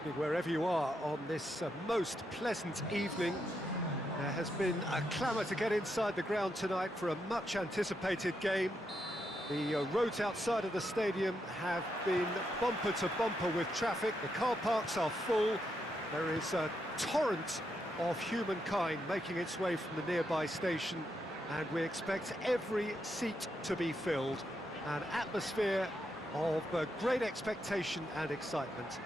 evening, wherever you are on this most pleasant evening. There has been a clamour to get inside the ground tonight for a much-anticipated game. The roads outside of the stadium have been bumper to bumper with traffic. The car parks are full. There is a torrent of humankind making its way from the nearby station, and we expect every seat to be filled. An atmosphere of great expectation and excitement.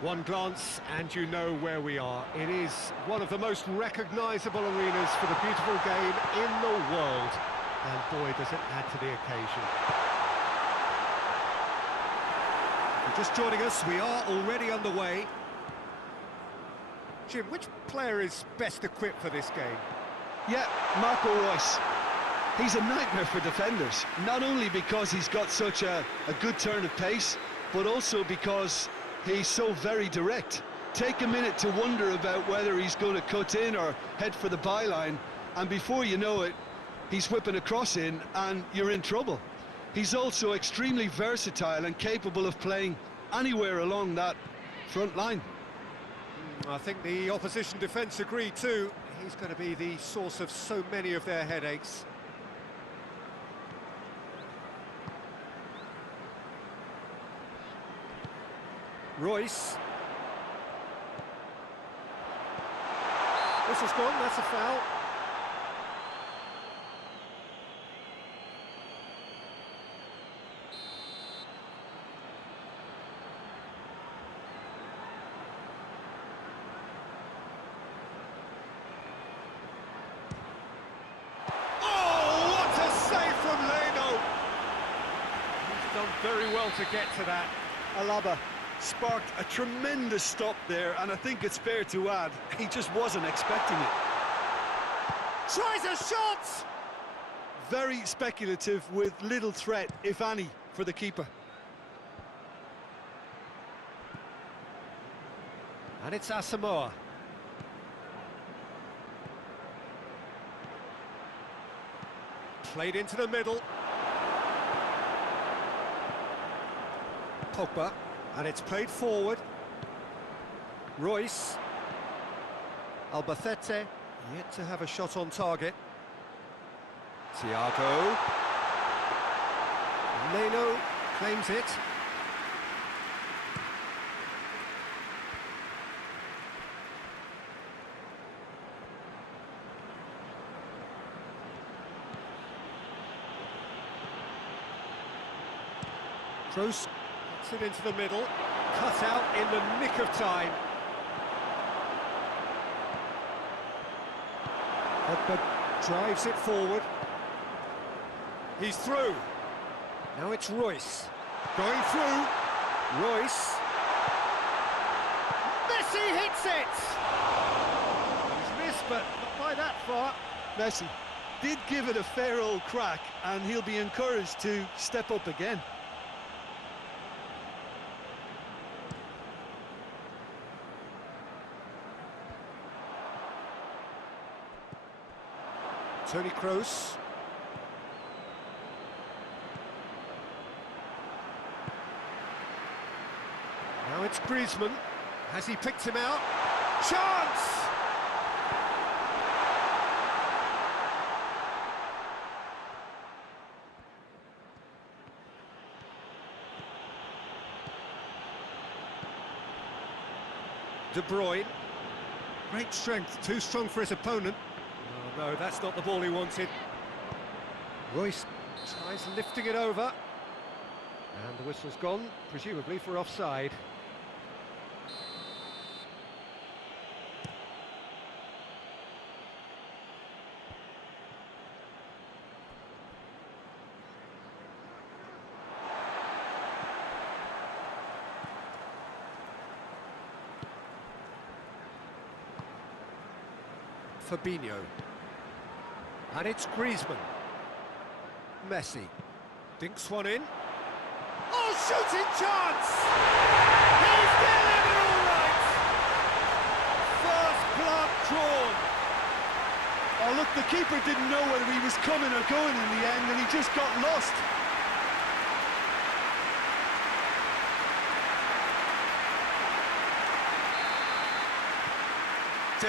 One glance and you know where we are. It is one of the most recognisable arenas for the beautiful game in the world. And boy, does it add to the occasion. If you're just joining us, we are already underway. Jim, which player is best equipped for this game? Yeah, Marco Reus. He's a nightmare for defenders, not only because he's got such a good turn of pace, but also because he's so very direct. Take a minute to wonder about whether he's going to cut in or head for the byline, and before you know it, he's whipping a cross in and you're in trouble. He's also extremely versatile and capable of playing anywhere along that front line. I think the opposition defence agree too. He's going to be the source of so many of their headaches. Reus. This is gone, that's a foul. Oh, what a save from Leno! He's done very well to get to that. Alaba sparked a tremendous stop there, and I think it's fair to add, he just wasn't expecting it. Tries a shot! Very speculative with little threat, if any, for the keeper. And it's Asamoah. Played into the middle. Pogba. And it's played forward. Reus. Albacete, yet to have a shot on target. Thiago. Leno claims it. Kroos. It into the middle, cut out in the nick of time. Pogba drives it forward. He's through. Now it's Reus. Going through. Reus. Messi hits it! He's missed, but not by that far. Messi did give it a fair old crack, and he'll be encouraged to step up again. Toni Kroos. Now it's Griezmann. Has he picked him out? Chance! De Bruyne. Great strength, too strong for his opponent. No, that's not the ball he wanted. Reus tries lifting it over. And the whistle's gone, presumably for offside. Fabinho. And it's Griezmann. Messi. Dinks one in. Oh, shooting chance! He's delivered all right! First blood drawn. Oh, look, the keeper didn't know whether he was coming or going in the end, and he just got lost.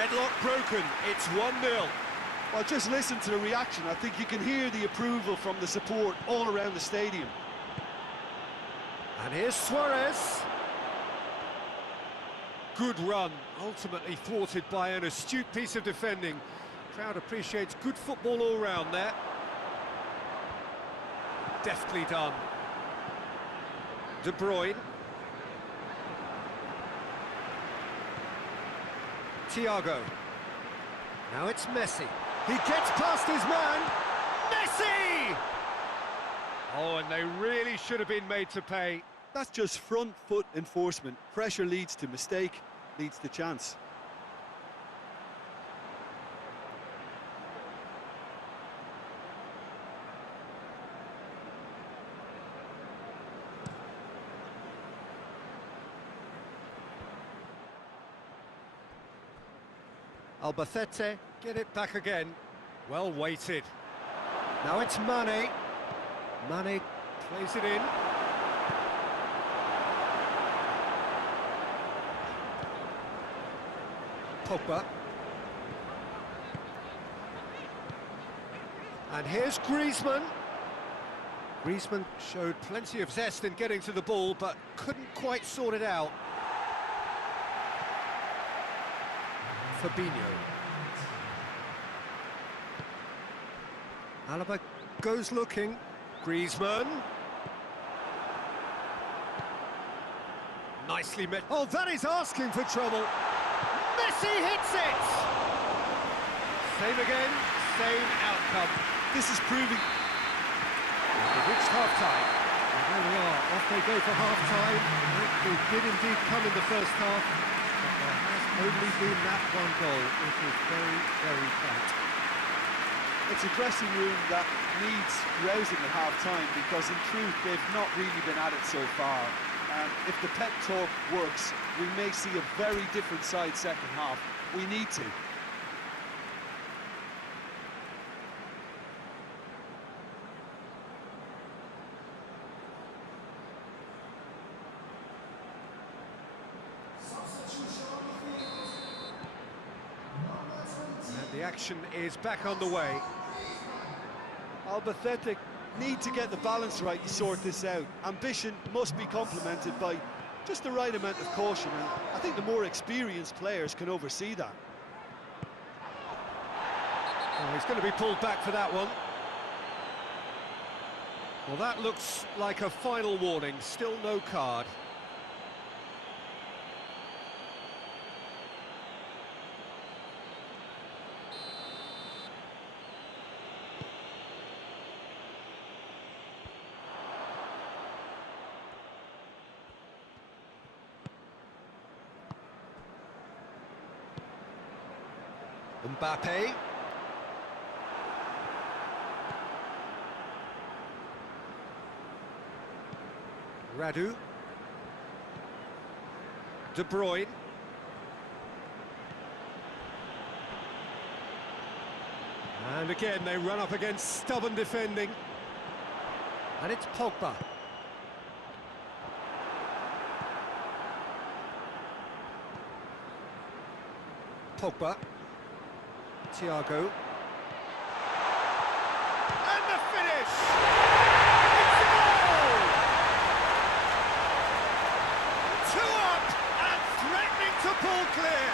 Deadlock broken, it's 1-0. Well, just listen to the reaction. I think you can hear the approval from the support all around the stadium. And here's Suarez. Good run, ultimately thwarted by an astute piece of defending. Crowd appreciates good football all round there. Deftly done. De Bruyne. Thiago. Now it's Messi. He gets past his man. Messi! Oh, and they really should have been made to pay. That's just front foot enforcement. Pressure leads to mistake, leads to chance. Albacete get it back again. Well weighted. Now it's Mane. Mane plays it in. Pogba. And here's Griezmann. Griezmann showed plenty of zest in getting to the ball, but couldn't quite sort it out. Fabinho. Alaba goes looking. Griezmann. Nicely met. Oh, that is asking for trouble. Messi hits it! Same again, same outcome. This is proving... We've reached half-time. And there we are, off they go for half-time. It did indeed come in the first half, but there has only been that one goal. It is very, very tight. It's a dressing room that needs rousing at half-time because, in truth, they've not really been at it so far. And if the pep talk works, we may see a very different side second half. We need to. And the action is back on the way. Albacete need to get the balance right to sort this out. Ambition must be complemented by just the right amount of caution, and I think the more experienced players can oversee that. Oh, he's going to be pulled back for that one. Well, that looks like a final warning, still no card. Mbappe. Radu. De Bruyne. And again, they run up against stubborn defending. And it's Pogba. Pogba. Thiago. And the finish! It's a goal! 2 up and threatening to pull clear.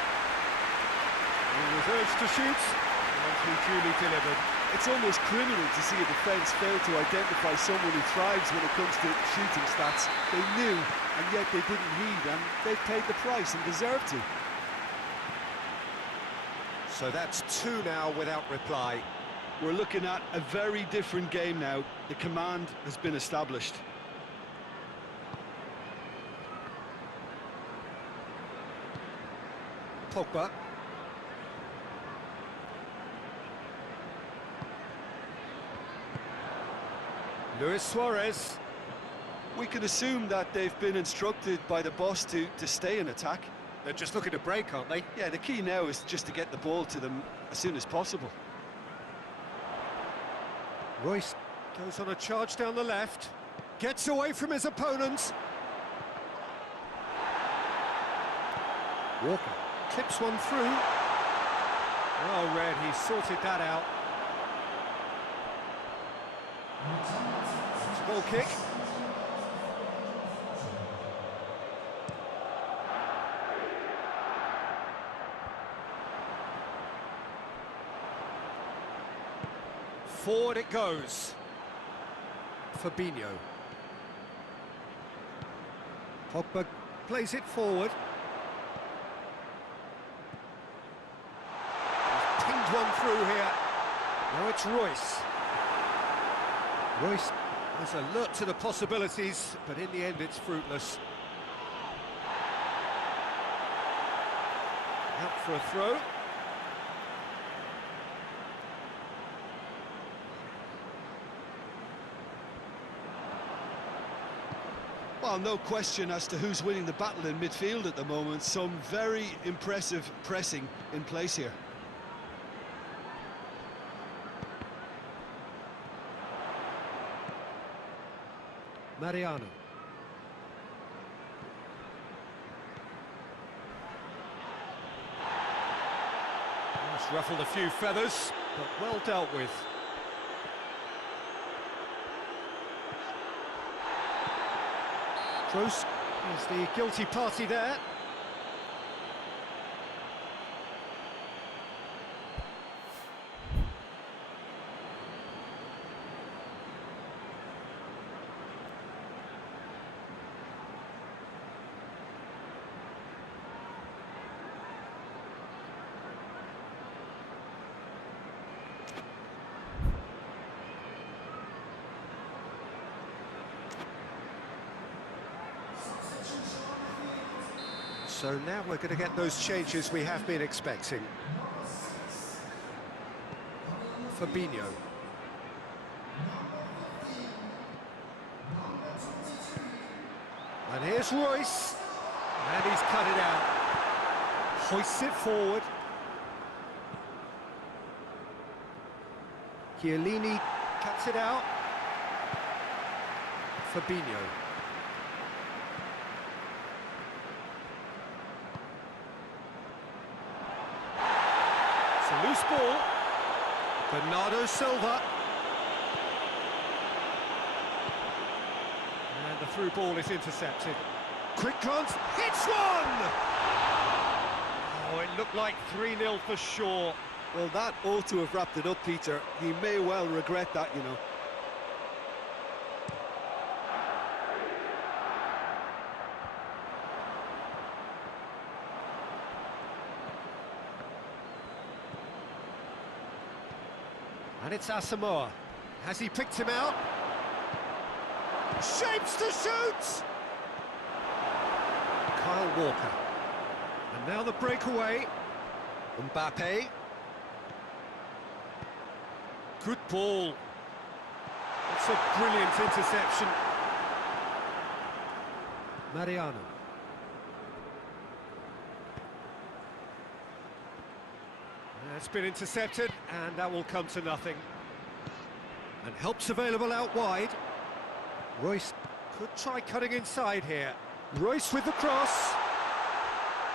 He was urged to shoot, and he duly delivered. It's almost criminal to see a defence fail to identify someone who thrives when it comes to shooting stats. They knew, and yet they didn't heed, and they've paid the price and deserve to. So that's 2 now without reply. We're looking at a very different game now. The command has been established. Pogba. Luis Suarez. We can assume that they've been instructed by the boss to stay in attack. They're just looking to break, aren't they? Yeah, the key now is just to get the ball to them as soon as possible. Royce goes on a charge down the left, gets away from his opponents. Walker clips one through. Well read, he sorted that out. It's a goal kick. Forward it goes. Fabinho. Pogba plays it forward. He's pinged one through here. Now it's Royce. Royce is alert to the possibilities, but in the end it's fruitless. Out for a throw. Well, no question as to who's winning the battle in midfield at the moment. Some very impressive pressing in place here. Mariano. It's ruffled a few feathers, but well dealt with. Kroos is the guilty party there. So now we're going to get those changes we have been expecting. Fabinho. And here's Royce. And he's cut it out. Hoists it forward. Chiellini cuts it out. Fabinho. It's a loose ball. Bernardo Silva. And the through ball is intercepted. Quick glance, hits one! Oh, it looked like 3-0 for sure. Well, that ought to have wrapped it up, Peter. He may well regret that, you know. And it's Asamoah. Has he picked him out? Shapes to shoot! Kyle Walker. And now the breakaway. Mbappe. Good ball. It's a brilliant interception. Mariano. It's been intercepted, and that will come to nothing. And help's available out wide. Royce could try cutting inside here. Royce with the cross.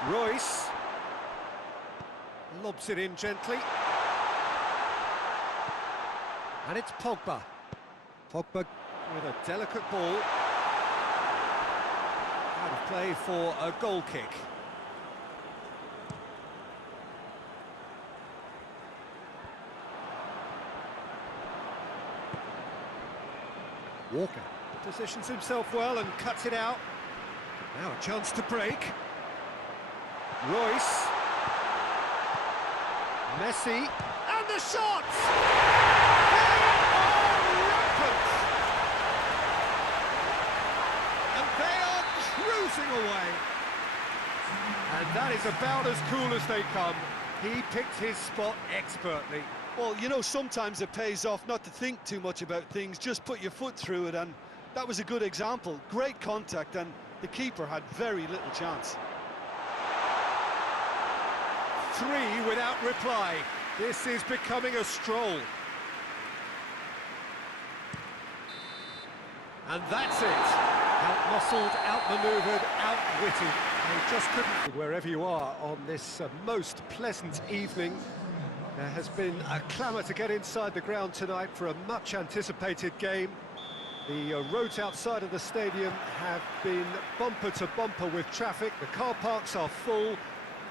Royce lobs it in gently. And it's Pogba. Pogba with a delicate ball. Out of play for a goal kick. Walker positions himself well and cuts it out. Now a chance to break. Royce. Messi. And the shots! They are rampant! And they are cruising away. And that is about as cool as they come. He picked his spot expertly. Well, you know, sometimes it pays off not to think too much about things, just put your foot through it, and that was a good example. Great contact, and the keeper had very little chance. 3 without reply. This is becoming a stroll. And that's it. Out-muscled, out-manoeuvred, outwitted. They just couldn't... Wherever you are on this most pleasant evening, There has been a clamour to get inside the ground tonight for a much-anticipated game. The roads outside of the stadium have been bumper to bumper with traffic. The car parks are full.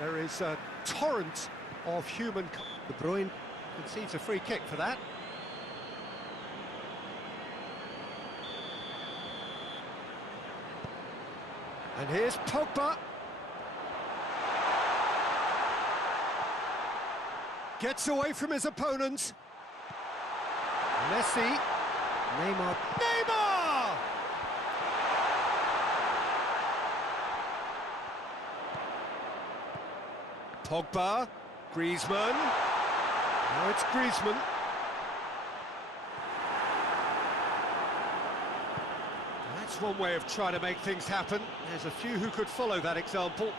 There is a torrent of human... De Bruyne concedes a free kick for that. And here's Pogba. Gets away from his opponent. Messi. Neymar. Neymar! Pogba. Griezmann. Now it's Griezmann. That's one way of trying to make things happen. There's a few who could follow that example.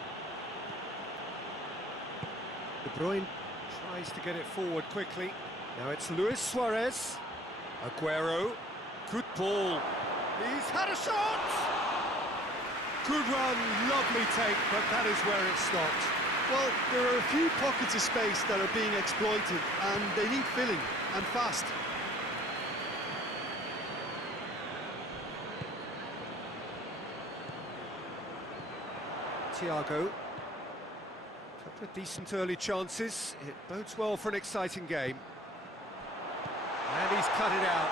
De Bruyne tries to get it forward quickly. Now it's Luis Suarez. Aguero. Good ball. He's had a shot! Good run, lovely take, but that is where it stopped. Well, there are a few pockets of space that are being exploited, and they need filling, and fast. Thiago. Couple of decent early chances. It bodes well for an exciting game. And he's cut it out.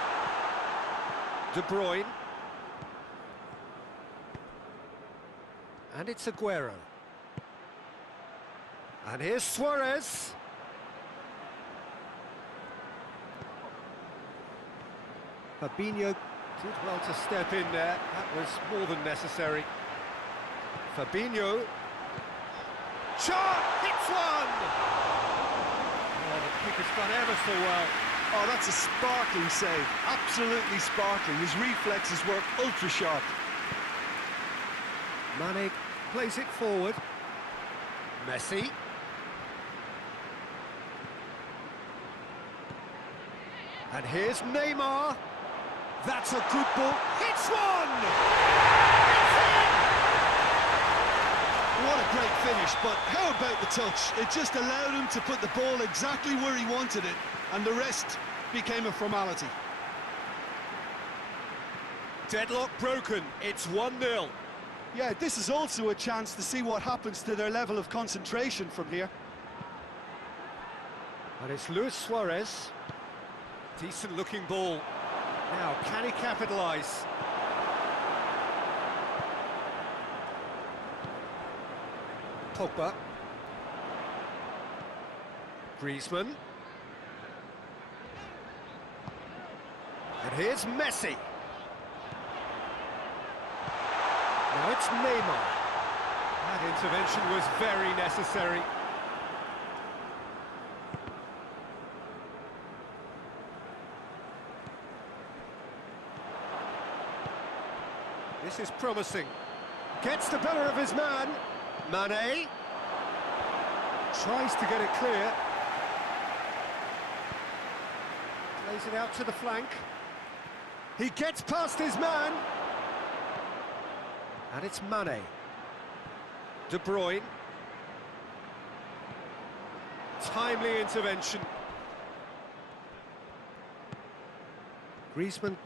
De Bruyne. And it's Aguero. And here's Suarez. Fabinho did well to step in there. That was more than necessary. Fabinho. Shot! Hits one! Oh, the kick has done ever so well. Oh, that's a sparkling save. Absolutely sparkling. His reflexes work ultra sharp. Mane plays it forward. Messi. And here's Neymar. That's a good ball. Hits one! It's in! What a great finish, but how about the touch? It just allowed him to put the ball exactly where he wanted it, and the rest became a formality. Deadlock broken. It's 1-0. Yeah, this is also a chance to see what happens to their level of concentration from here. And it's Luis Suarez. Decent looking ball. Now, can he capitalise? Pogba. Griezmann. And here's Messi. Now it's Neymar. That intervention was very necessary. This is promising. Gets the better of his man. Mane. Tries to get it clear. Plays it out to the flank. He gets past his man. And it's Mane. De Bruyne. Timely intervention. Griezmann,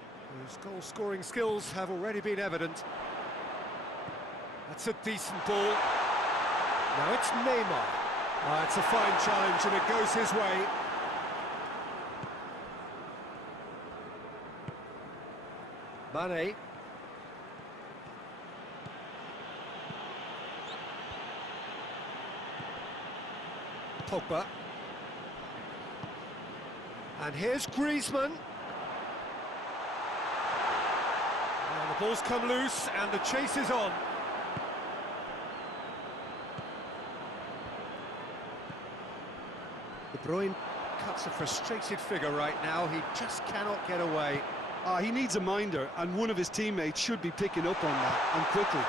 whose goal-scoring skills have already been evident. That's a decent ball. Now it's Neymar. It's a fine challenge and it goes his way. Mane. Pogba. And here's Griezmann. And the ball's come loose and the chase is on. De Bruyne cuts a frustrated figure right now. He just cannot get away. He needs a minder, and one of his teammates should be picking up on that, and quickly.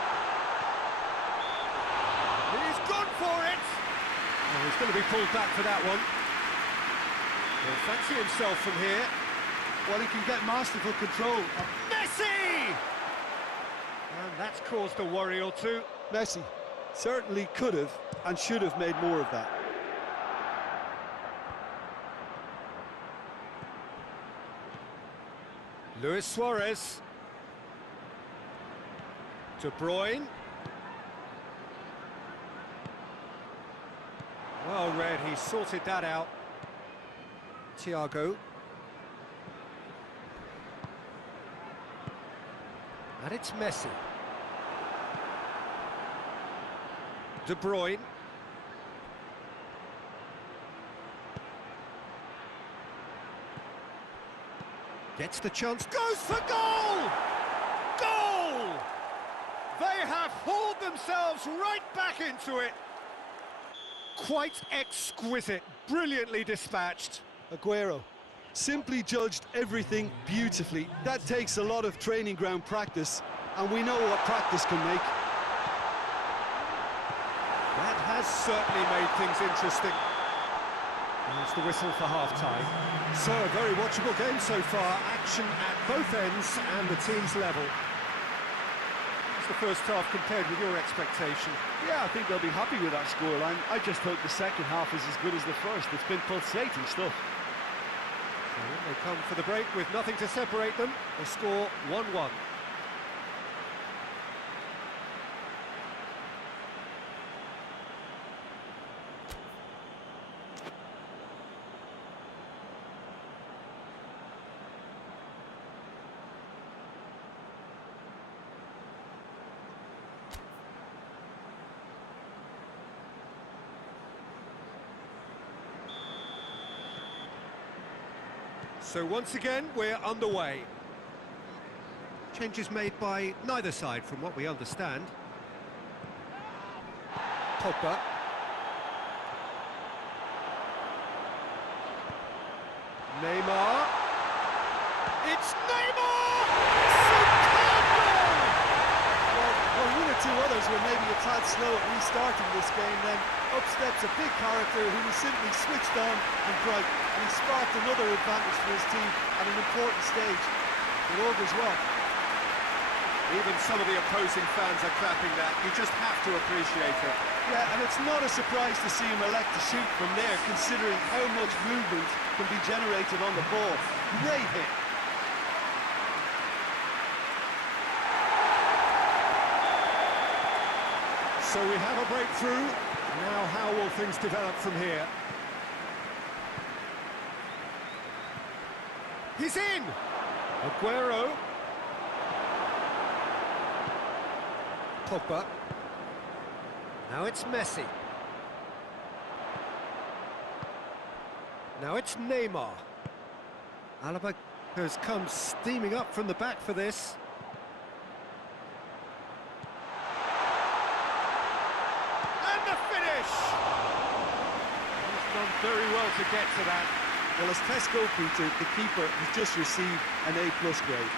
He's gone for it! Oh, he's going to be pulled back for that one. He'll fancy himself from here. Well, he can get masterful control. Messi! And that's caused a worry or two. Messi certainly could have and should have made more of that. Luis Suarez. De Bruyne. Well read, he sorted that out. Thiago. And it's Messi. De Bruyne. Gets the chance, goes for goal! Goal! They have hauled themselves right back into it. Quite exquisite, brilliantly dispatched. Aguero simply judged everything beautifully. That takes a lot of training ground practice, and we know what practice can make. That has certainly made things interesting. There's the whistle for half-time. So, a very watchable game so far. Action at both ends and the team's level. It's the first half compared with your expectation. Yeah, I think they'll be happy with that scoreline. I just hope the second half is as good as the first. It's been pulsating stuff. So they come for the break with nothing to separate them. The score 1-1. So once again, we're underway. Changes made by neither side, from what we understand. Pogba. Neymar. It's Neymar! Superb goal! Well, one or two others were maybe a tad slow at restarting this game, then up steps a big character who was simply switched on and bright, and he sparked another advantage for his team at an important stage. It augurs well. Even some of the opposing fans are clapping that. You just have to appreciate it. Yeah, and it's not a surprise to see him elect to shoot from there, considering how much movement can be generated on the ball. Great hit. So we have a breakthrough. Now how will things develop from here? He's in! Aguero. Pogba. Now it's Messi. Now it's Neymar. Alaba has come steaming up from the back for this. And the finish! He's done very well to get to that. Well, as tests go, Peter, the keeper has just received an A+ grade.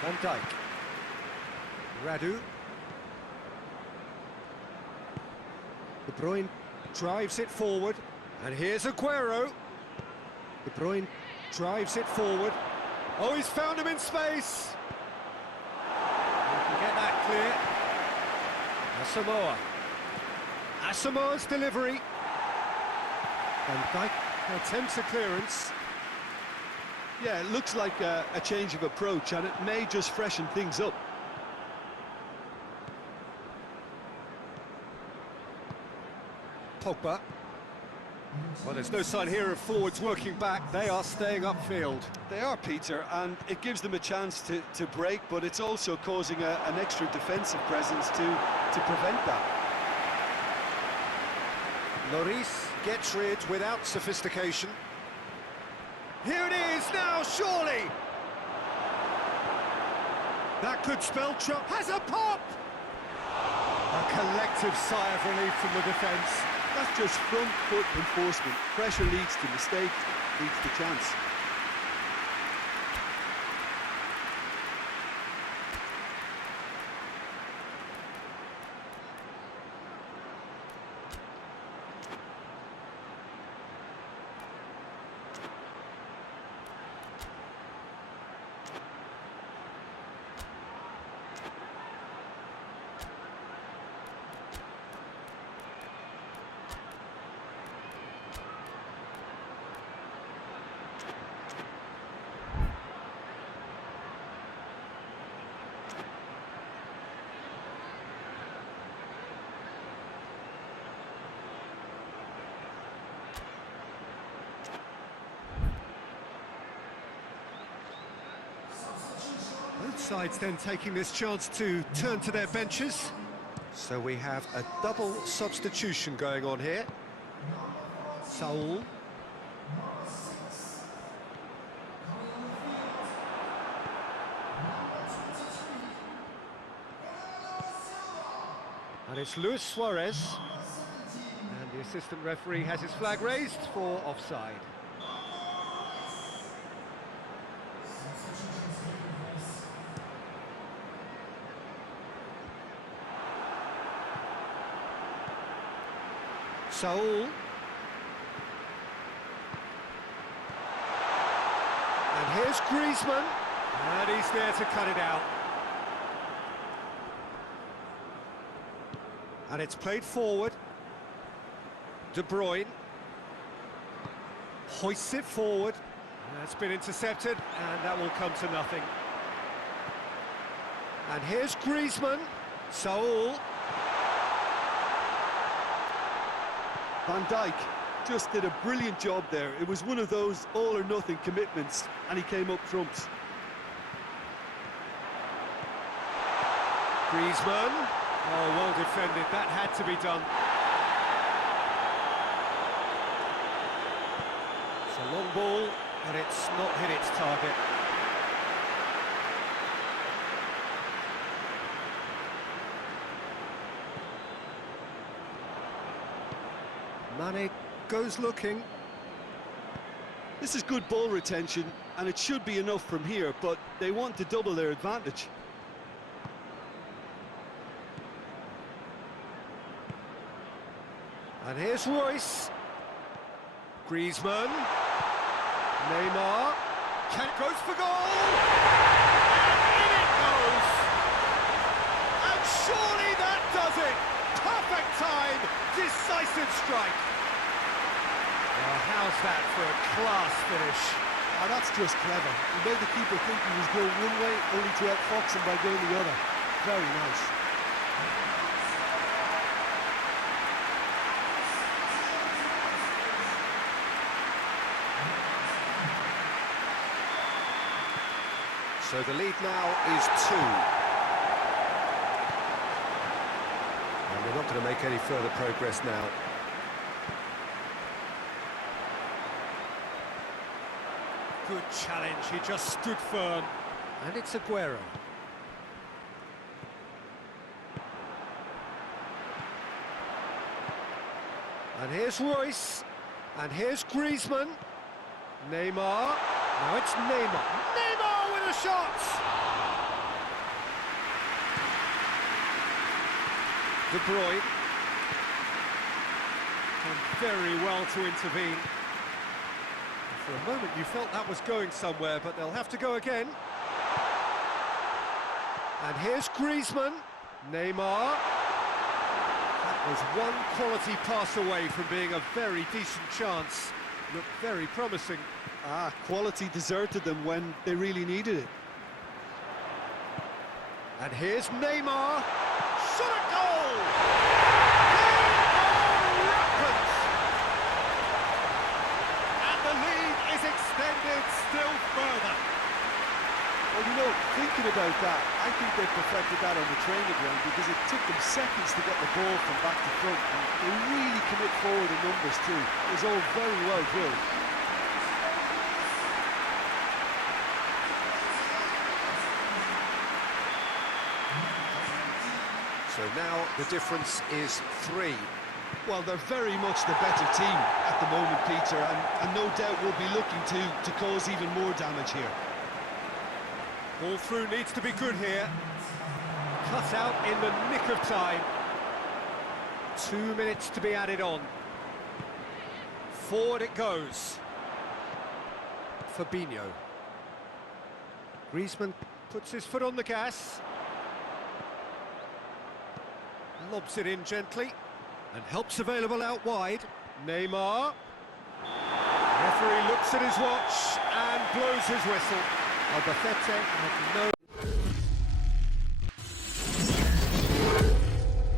Van Dijk. Radu. De Bruyne drives it forward, and here's Aguero. De Bruyne drives it forward. Oh, he's found him in space. He can get that clear. Asamoah. Asamoah's delivery. Van Dijk attempts a clearance. Yeah, it looks like a change of approach, and it may just freshen things up. Pogba. Well, there's no sign here of forwards working back. They are staying upfield. They are, Peter, and it gives them a chance to break, but it's also causing an extra defensive presence to prevent that. Lloris gets rid without sophistication. Here it is now, surely! That could spell trouble. Has a pop! A collective sigh of relief from the defence. That's just front foot enforcement. Pressure leads to mistake, leads to chance. Both sides then taking this chance to turn to their benches. So we have a double substitution going on here. Saul. And it's Luis Suarez. And the assistant referee has his flag raised for offside. Saul. And here's Griezmann. And he's there to cut it out. And it's played forward. De Bruyne. Hoists it forward. That's been intercepted, and that will come to nothing. And here's Griezmann. Saul. Van Dijk just did a brilliant job there. It was one of those all-or-nothing commitments, and he came up trumps. Griezmann. Oh, well defended. That had to be done. It's a long ball, but it's not hit its target. Mane goes looking. This is good ball retention, and it should be enough from here, but they want to double their advantage. And here's Royce. Griezmann. Neymar. Goes for goal! And in it goes! And surely that does it! Perfect time! Decisive strike! Well, how's that for a class finish? Oh, that's just clever. He made the keeper think he was going one way, only to outfox him by going the other. Very nice. So the lead now is 2. And they're not going to make any further progress now. Good challenge, he just stood firm. And it's Aguero. And here's Royce. And here's Griezmann. Neymar. Now it's Neymar. Neymar with a shot! De Bruyne. And very well to intervene. For a moment you felt that was going somewhere, but they'll have to go again. And here's Griezmann. Neymar. That was one quality pass away from being a very decent chance. Looked very promising. Quality deserted them when they really needed it. And here's Neymar. Shot a goal! Rampant! And the lead is extended still further. Well, you know, thinking about that, I think they perfected that on the training ground because it took them seconds to get the ball from back to front, and they really commit forward in numbers too. It was all very well drilled. So now the difference is 3. Well, they're very much the better team at the moment, Peter, and no doubt will be looking to cause even more damage here. Ball through needs to be good here. Cut out in the nick of time. 2 minutes to be added on. Forward it goes. Fabinho. Griezmann puts his foot on the gas. Lobs it in gently. And help's available out wide. Neymar. Referee looks at his watch and blows his whistle. Albacete had no